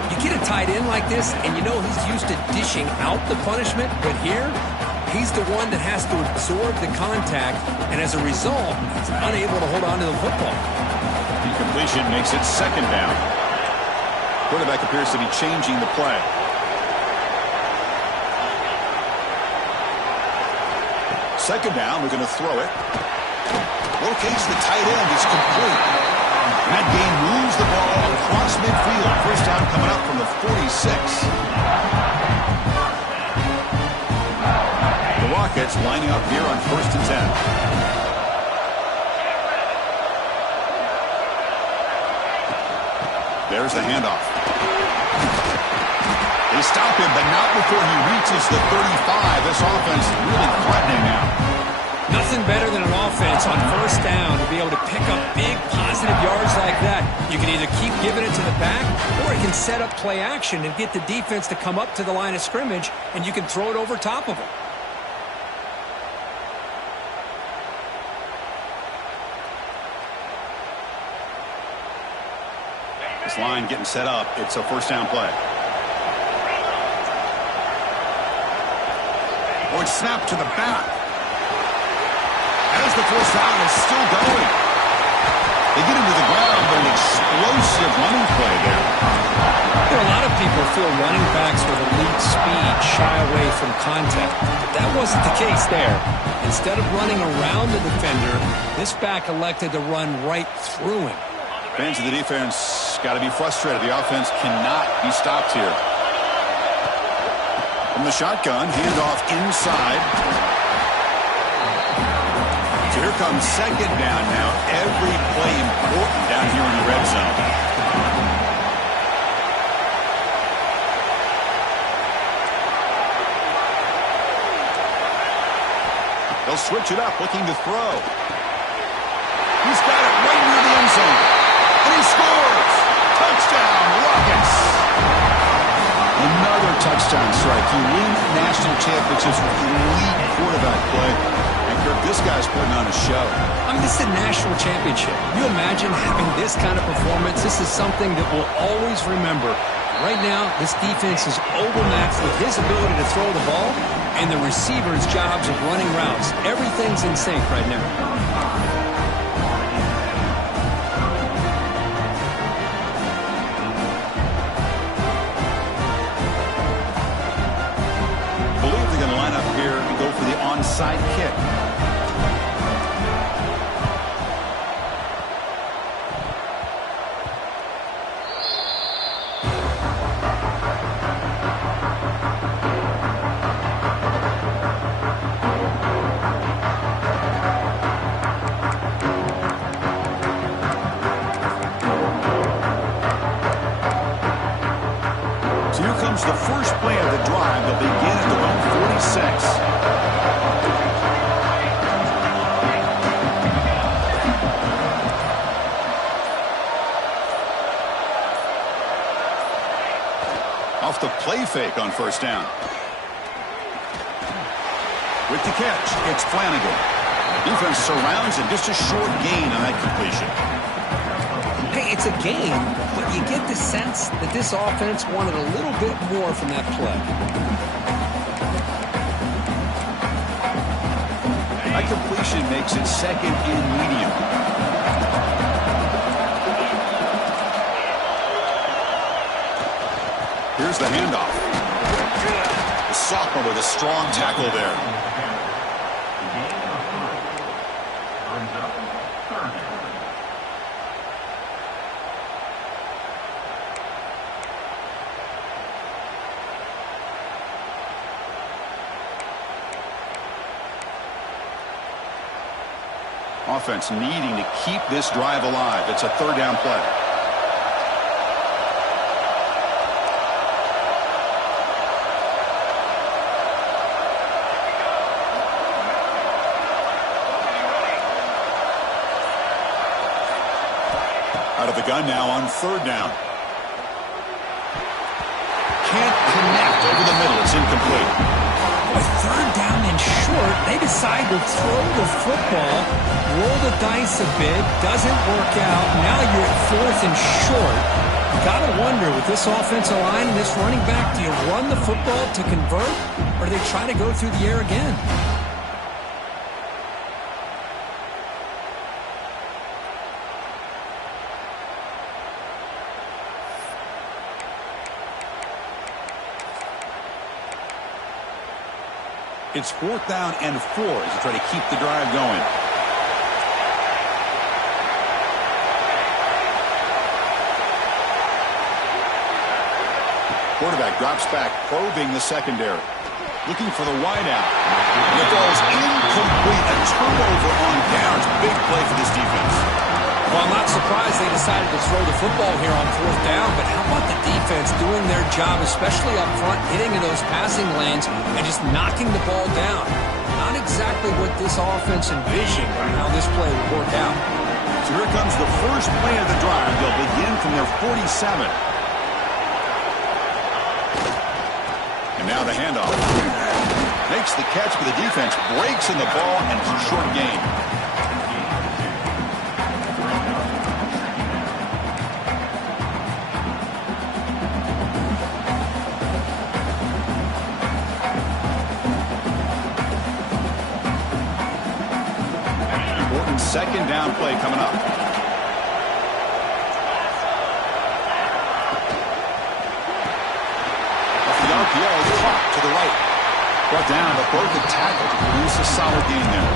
You get a tight end like this, and you know he's used to dishing out the punishment, but here, he's the one that has to absorb the contact, and as a result, he's unable to hold on to the football. Incompletion makes it second down. Quarterback appears to be changing the play. Second down, we're going to throw it. Locates the tight end. It's complete. And that gain moves the ball across midfield. First down coming up from the 46. The Rockets lining up here on 1st and 10. There's the handoff. They stop him, but not before he reaches the 35. This offense really threatening now. Nothing better than an offense on 1st down to be able to pick up big positive yards like that. You can either keep giving it to the back, or you can set up play action and get the defense to come up to the line of scrimmage, and you can throw it over top of them. This line getting set up. It's a 1st down play. Oh, it's snapped to the back. As the 1st down is still going. They get into the ground, but an explosive running play there. A lot of people feel running backs with elite speed shy away from contact. But that wasn't the case there. Instead of running around the defender, this back elected to run right through him. Fans of the defense got to be frustrated. The offense cannot be stopped here. From the shotgun, handoff inside. So here comes 2nd down now. Every play important down here in the red zone. They'll switch it up, looking to throw. He's got it right near the end zone. And he scores! Touchdown, Rockets! Another touchdown strike. You win national championships with elite quarterback play. And Kirk, this guy's putting on a show. I mean, this is a national championship. Can you imagine having this kind of performance? This is something that we'll always remember. Right now, this defense is overmatched with his ability to throw the ball and the receivers' jobs of running routes. Everything's in sync right now. Onside kick. So here comes the first play of the drive. They'll begin at their own 46. Off the play fake on 1st down. With the catch, it's Flanagan. Defense surrounds him, just a short gain on that completion. Hey, it's a game, but you get the sense that this offense wanted a little bit more from that play. That completion makes it 2nd and medium. Here's the handoff. The sophomore with a strong tackle there. Offense needing to keep this drive alive. It's a 3rd down play. Out of the gun now on 3rd down. Can't connect over the middle. It's incomplete. With 3rd down and short, they decide to throw the football, roll the dice a bit, doesn't work out. Now you're at 4th and short. You got to wonder, with this offensive line and this running back, do you run the football to convert, or do they try to go through the air again? It's 4th down and 4 as you try to keep the drive going. Quarterback drops back, probing the secondary. Looking for the wideout. And the ball is incomplete. A turnover on downs. Big play for this defense. Well, I'm not surprised they decided to throw the football here on 4th down, but how about the defense doing their job, especially up front, hitting in those passing lanes and just knocking the ball down? Not exactly what this offense envisioned on how this play would work out. So here comes the first play of the drive. They'll begin from their 47. And now the handoff. Makes the catch, but the defense breaks in the ball, and it's a short gain. Important 2nd down play coming up. RPO caught to the right. Brought down, but broke the tackle to produce a solid gain there.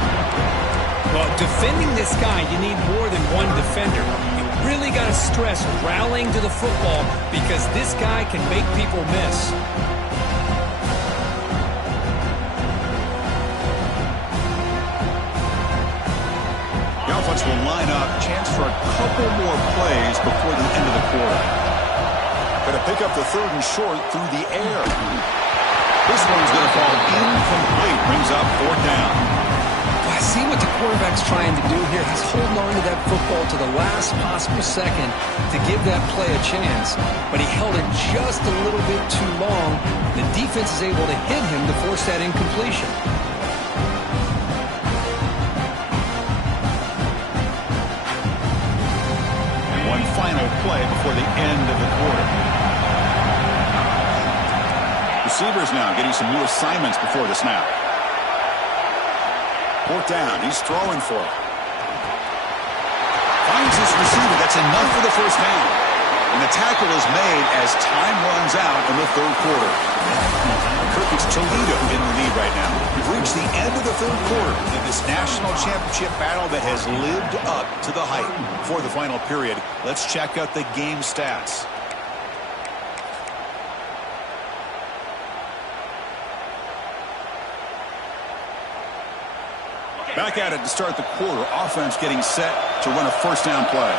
Well, defending this guy, you need more than one defender. You really got to stress rallying to the football because this guy can make people miss. The offense will line up. Chance for a couple more plays before the end of the quarter. Going to pick up the 3rd and short through the air. This one's going to fall incomplete. Brings up 4th down. I see what the quarterback's trying to do here. He's holding on to that football to the last possible second to give that play a chance. But he held it just a little bit too long. The defense is able to hit him to force that incompletion. One final play before the end of the quarter. Receivers now getting some new assignments before the snap. 4th down. He's throwing for it. Finds his receiver. That's enough for the 1st down. And the tackle is made as time runs out in the 3rd quarter. It's Toledo in the lead right now. We've reached the end of the 3rd quarter in this national championship battle that has lived up to the hype. For the final period, let's check out the game stats. Back at it to start the quarter. Offense getting set to run a 1st down play.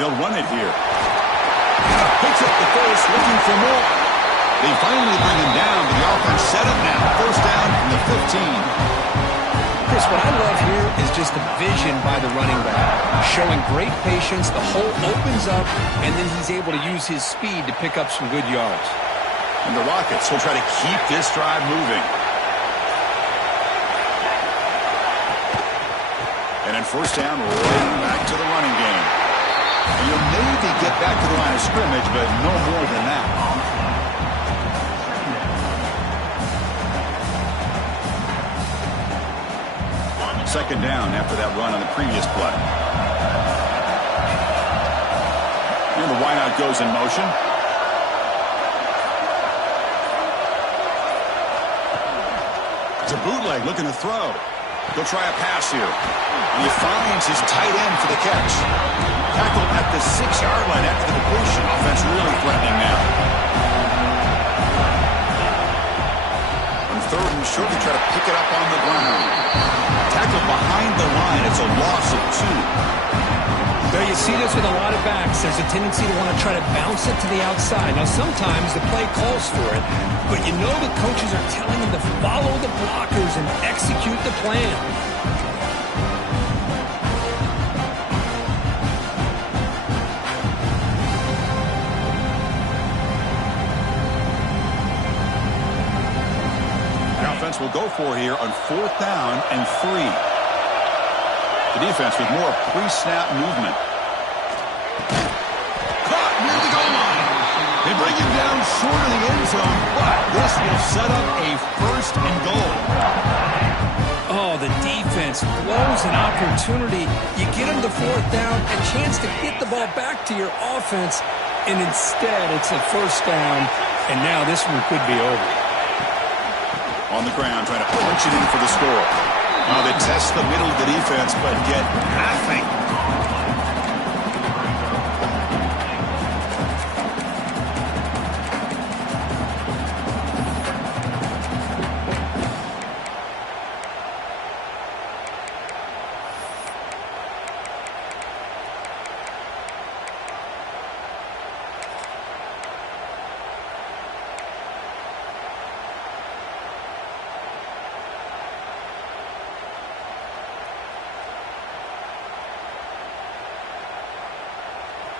They'll run it here. Picks up the first, looking for more. They finally bring him down, but the offense set up now. 1st down from the 15. Chris, what I love here is just the vision by the running back. Showing great patience, the hole opens up, and then he's able to use his speed to pick up some good yards. And the Rockets will try to keep this drive moving. And then 1st down, right back to the running game. And you'll maybe get back to the line of scrimmage, but no more than that. Second down after that run on the previous play. And the wideout goes in motion. It's a bootleg looking to throw. He'll try a pass here. And he finds his tight end for the catch. Tackled at the 6-yard line after the completion. Offense really threatening now. On 3rd and short, they try to pick it up on the ground. Tackled behind the line. It's a loss of 2. There you see this with a lot of backs. There's a tendency to want to try to bounce it to the outside. Now, sometimes the play calls for it, but you know the coaches are telling them to follow the blockers and execute the plan. Will go for here on 4th down and 3. The defense with more pre-snap movement. Caught near the goal line. They bring him down short of the end zone, but this will set up a 1st and goal. Oh, the defense blows an opportunity. You get them to 4th down, a chance to get the ball back to your offense, and instead it's a first down, and now this one could be over. On the ground, trying to punch it in for the score. Now they test the middle of the defense, but get nothing.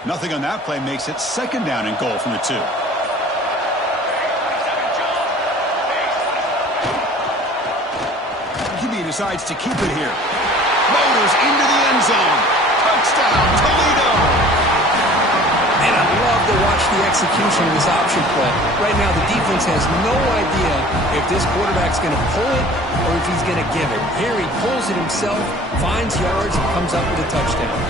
Nothing on that play makes it second down and goal from the 2. He decides to keep it here. Motors into the end zone. Touchdown, Toledo! And I love to watch the execution of this option play. Right now, the defense has no idea if this quarterback's going to pull it or if he's going to give it. Here he pulls it himself, finds yards, and comes up with a touchdown.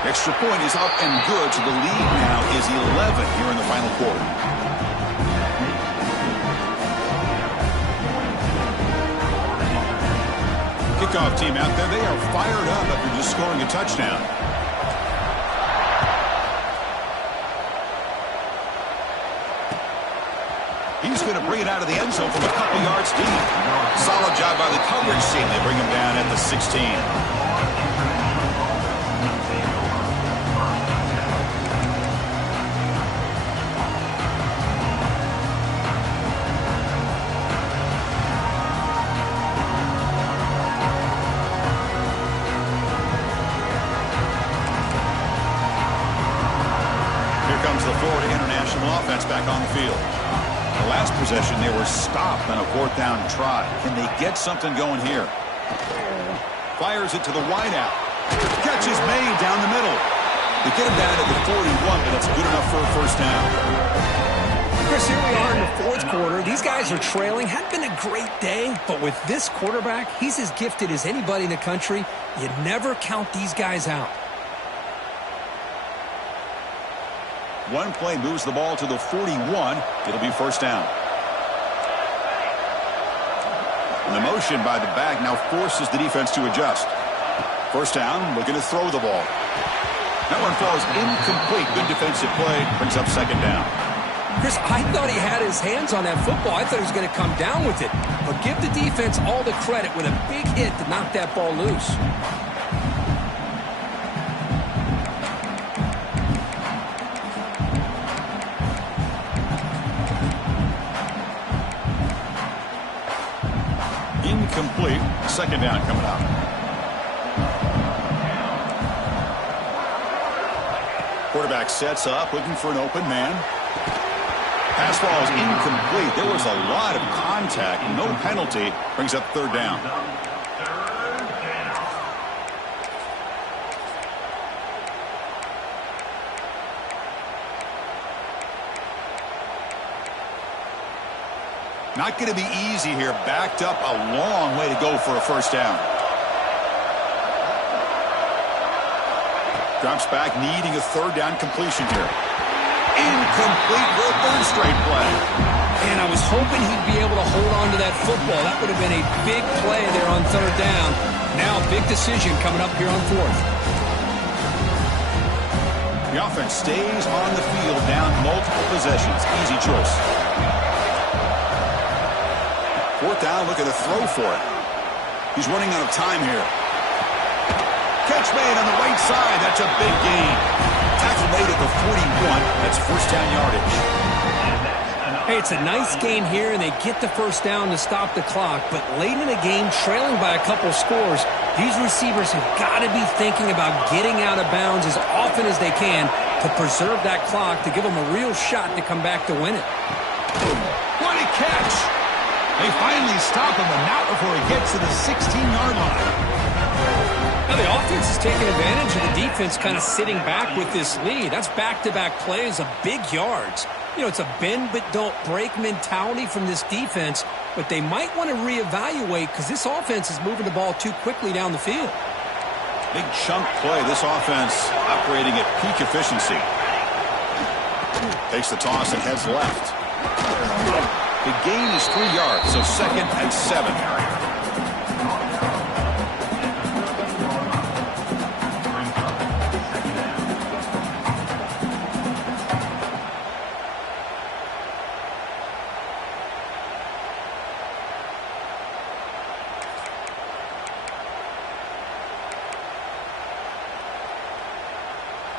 Extra point is up and good, so the lead now is 11 here in the final quarter. Kickoff team out there, they are fired up after just scoring a touchdown. He's going to bring it out of the end zone from a couple yards deep. Solid job by the coverage team. They bring him down at the 16. Offense back on the field. The last possession, they were stopped on a 4th down try. Can they get something going here? Fires it to the wideout. Catch is made down the middle. They get him down at the 41, but that's good enough for a first down. Chris, here we are in the 4th quarter. These guys are trailing. Hadn't been a great day, but with this quarterback, he's as gifted as anybody in the country. You never count these guys out. One play moves the ball to the 41. It'll be first down. And the motion by the back now forces the defense to adjust. First down, looking to throw the ball. That one falls incomplete. Good defensive play. Brings up second down. Chris, I thought he had his hands on that football. I thought he was going to come down with it. But give the defense all the credit with a big hit to knock that ball loose. Incomplete. Second down coming out. Quarterback sets up, looking for an open man. Pass ball is incomplete. There was a lot of contact. No penalty. Brings up third down. Not going to be easy here. Backed up a long way to go for a first down. Drops back, needing a third down completion here. Incomplete for a third straight play. And I was hoping he'd be able to hold on to that football. That would have been a big play there on third down. Now a big decision coming up here on 4th. The offense stays on the field, down multiple possessions. Easy choice. 4th down, looking to throw for it. He's running out of time here. Catch made on the right side. That's a big gain. Tackle made at the 41. That's first down yardage. Hey, it's a nice gain here, and they get the first down to stop the clock. But late in the game, trailing by a couple scores, these receivers have got to be thinking about getting out of bounds as often as they can to preserve that clock, to give them a real shot to come back to win it. What a catch! They finally stop him, and not before he gets to the 16-yard line. Now the offense is taking advantage of the defense kind of sitting back with this lead. That's back-to-back plays of big yards. You know, it's a bend but don't break mentality from this defense, but they might want to reevaluate because this offense is moving the ball too quickly down the field. Big chunk play. This offense operating at peak efficiency. Takes the toss and heads left. The gain is 3 yards, so 2nd and 7.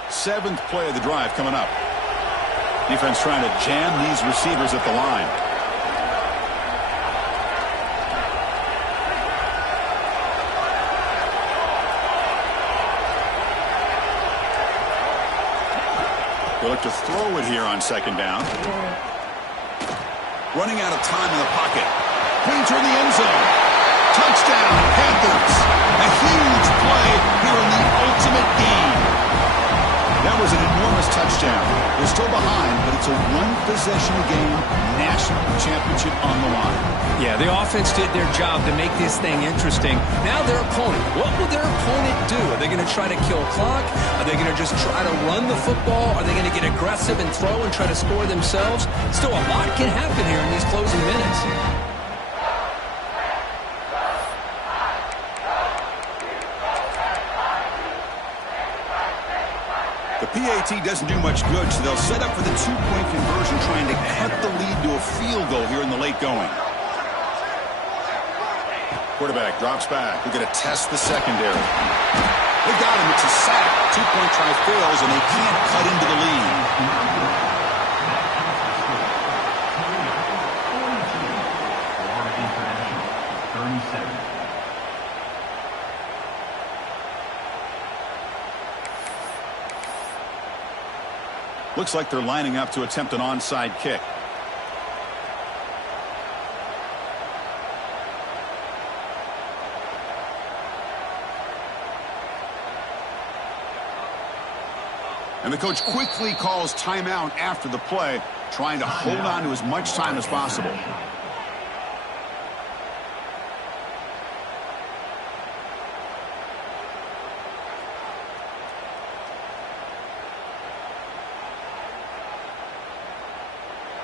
Seventh play of the drive coming up. Defense trying to jam these receivers at the line. They look to throw it here on 2nd down. Running out of time in the pocket. Pointer in the end zone. Touchdown, Panthers. A huge play here in the ultimate game. That was an enormous touchdown. They're still behind, but it's a one-possession game, national championship on the line. Yeah, the offense did their job to make this thing interesting. Now their opponent, what will their opponent do? Are they going to try to kill clock? Are they going to just try to run the football? Are they going to get aggressive and throw and try to score themselves? Still, a lot can happen here in these closing minutes. PAT doesn't do much good, so they'll set up for the 2-point conversion, trying to cut the lead to a field goal here in the late going. Quarterback drops back. We're going to test the secondary. They got him. It's a sack. 2-point try fails, and they can't cut into the lead. Looks like they're lining up to attempt an onside kick. And the coach quickly calls timeout after the play, trying to hold on to as much time as possible.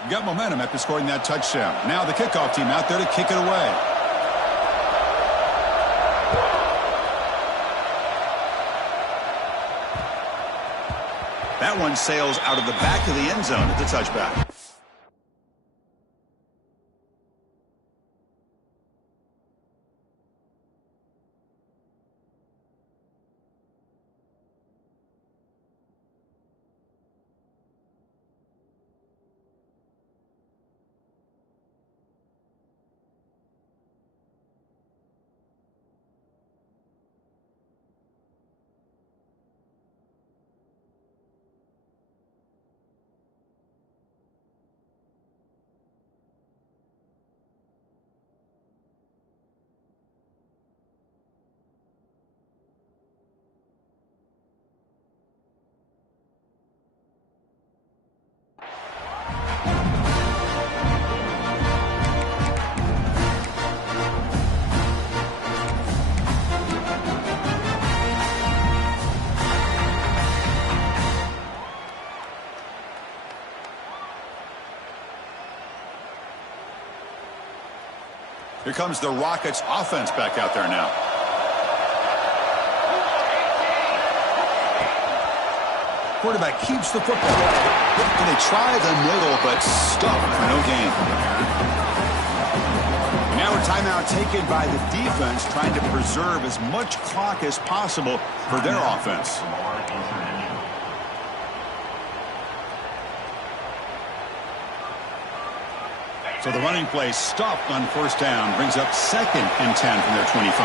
Got momentum after scoring that touchdown. Now the kickoff team out there to kick it away. That one sails out of the back of the end zone at the touchback. Here comes the Rockets offense back out there now. Quarterback keeps the football. And they try the middle, but stuck for no gain. And now a timeout taken by the defense, trying to preserve as much clock as possible for their offense. So the running play stopped on 1st down, brings up 2nd and 10 from their 25.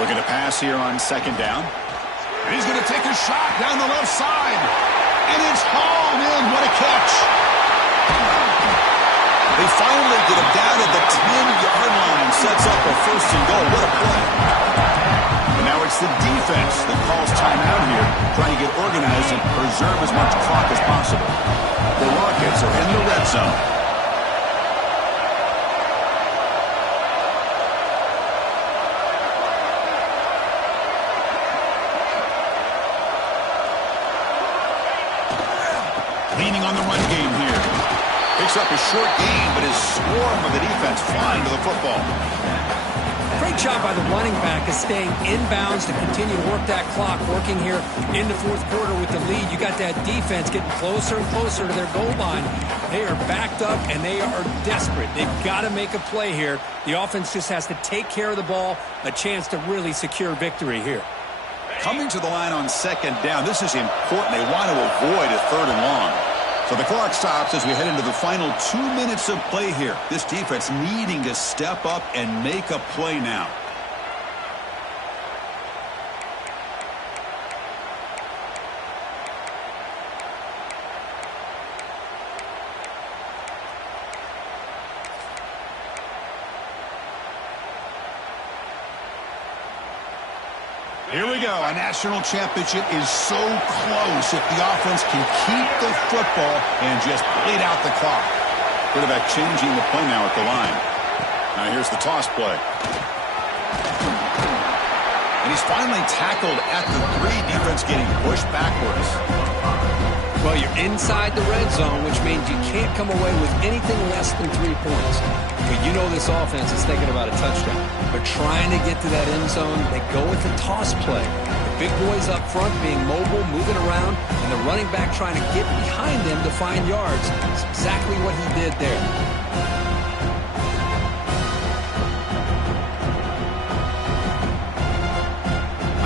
Looking to pass here on 2nd down. And he's going to take a shot down the left side. And it's hauled in. What a catch. They finally get him down at the 10-yard line and sets up a 1st and goal. What a play. And now it's the defense that calls timeout here, trying to get organized and preserve as much clock as possible. The Rockets are in the red zone. Leaning on the run game here. Picks up a short gain, but his swarm of the defense flying to the football. Great job by the running back of staying inbounds to continue to work that clock, working here in the fourth quarter with the lead. You got that defense getting closer and closer to their goal line. They are backed up, and they are desperate. They've got to make a play here. The offense just has to take care of the ball, a chance to really secure victory here. Coming to the line on second down, this is important. They want to avoid a third and long. So the clock stops as we head into the final 2 minutes of play here. This defense needing to step up and make a play now. Here we go. A national championship is so close if the offense can keep the football and just bleed out the clock. Quarterback changing the play now at the line. Now here's the toss play. And he's finally tackled at the 3. Defense getting pushed backwards. Well, you're inside the red zone, which means you can't come away with anything less than 3 points. But you know this offense is thinking about a touchdown. They're trying to get to that end zone. They go with the toss play. The big boys up front being mobile, moving around, and the running back trying to get behind them to find yards. That's exactly what he did there.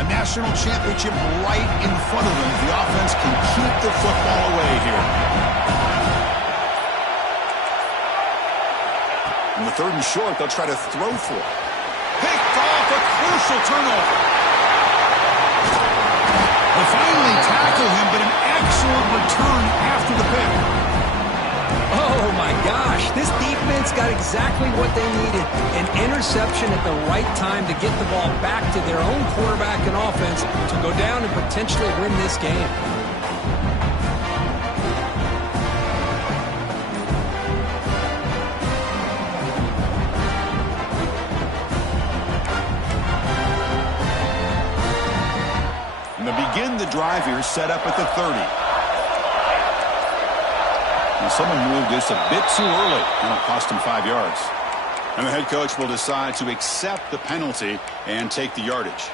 A national championship right in front of them. The offense can keep the football away here. In the third and short, they'll try to throw for it. Picked off, a crucial turnover. They finally tackle him, but an excellent return after the pick. Oh, my gosh. This defense got exactly what they needed. An interception at the right time to get the ball back to their own quarterback and offense to go down and potentially win this game. And they begin the drive here, set up at the 30. Now someone moved this a bit too early. That'll cost him 5 yards. And the head coach will decide to accept the penalty and take the yardage.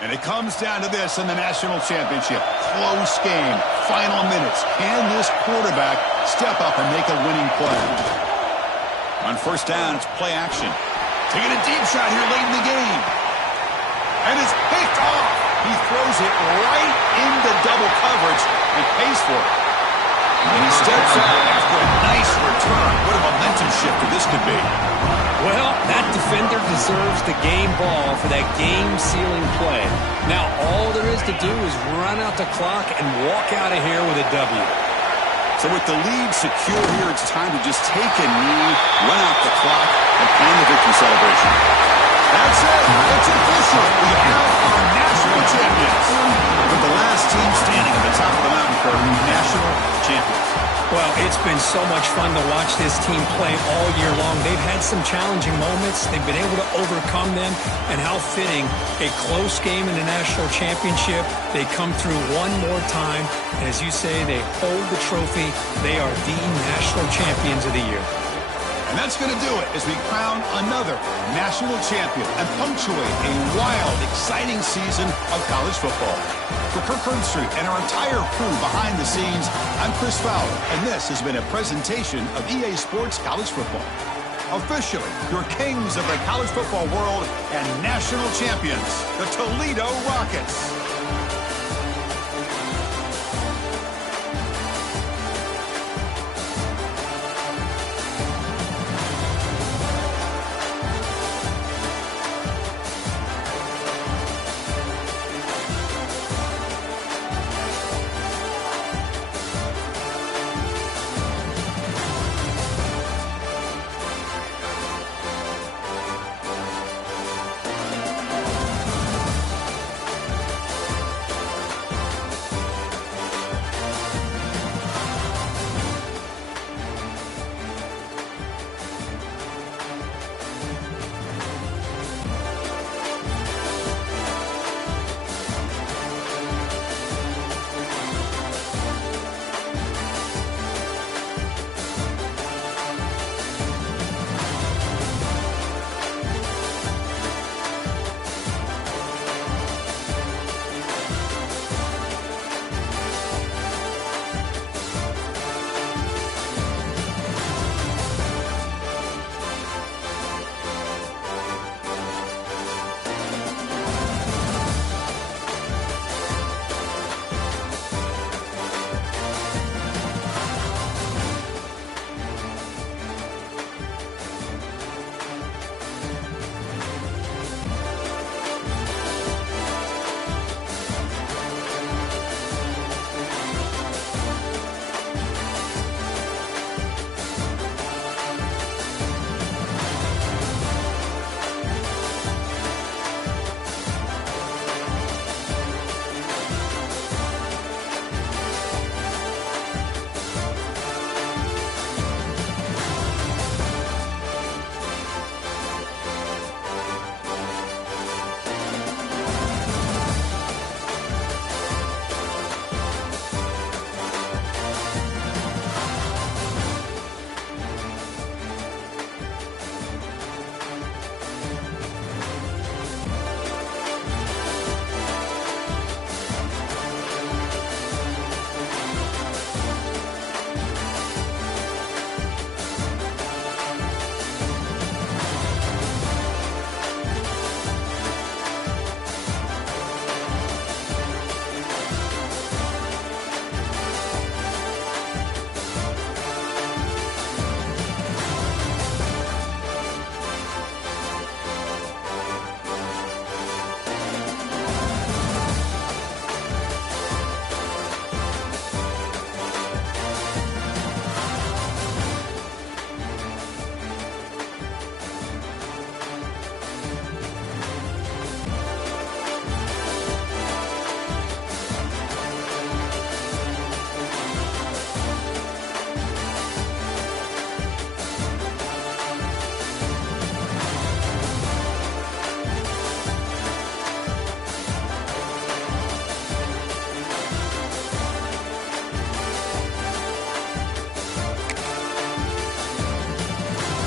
And it comes down to this in the national championship. Close game. Final minutes. Can this quarterback step up and make a winning play? On first down, it's play action. Taking a deep shot here late in the game. And it's picked off. He throws it right into double coverage and pays for it. And he steps up after a nice return. What a momentum shifter this could be. Well, that defender deserves the game ball for that game-sealing play. Now, all there is to do is run out the clock and walk out of here with a W. So with the lead secure here, it's time to just take a knee, run out the clock, and plan the victory celebration. That's it. It's official. We have our national champions. With the last team standing at the top of the mountain for national champions. Well, it's been so much fun to watch this team play all year long. They've had some challenging moments. They've been able to overcome them. And how fitting, a close game in the national championship. They come through one more time. And as you say, they hold the trophy. They are the national champions of the year. And that's going to do it as we crown another national champion and punctuate a wild, exciting season of college football. For Kirk Herbstreit and our entire crew behind the scenes, I'm Chris Fowler, and this has been a presentation of EA Sports College Football. Officially, your kings of the college football world and national champions, the Toledo Rockets.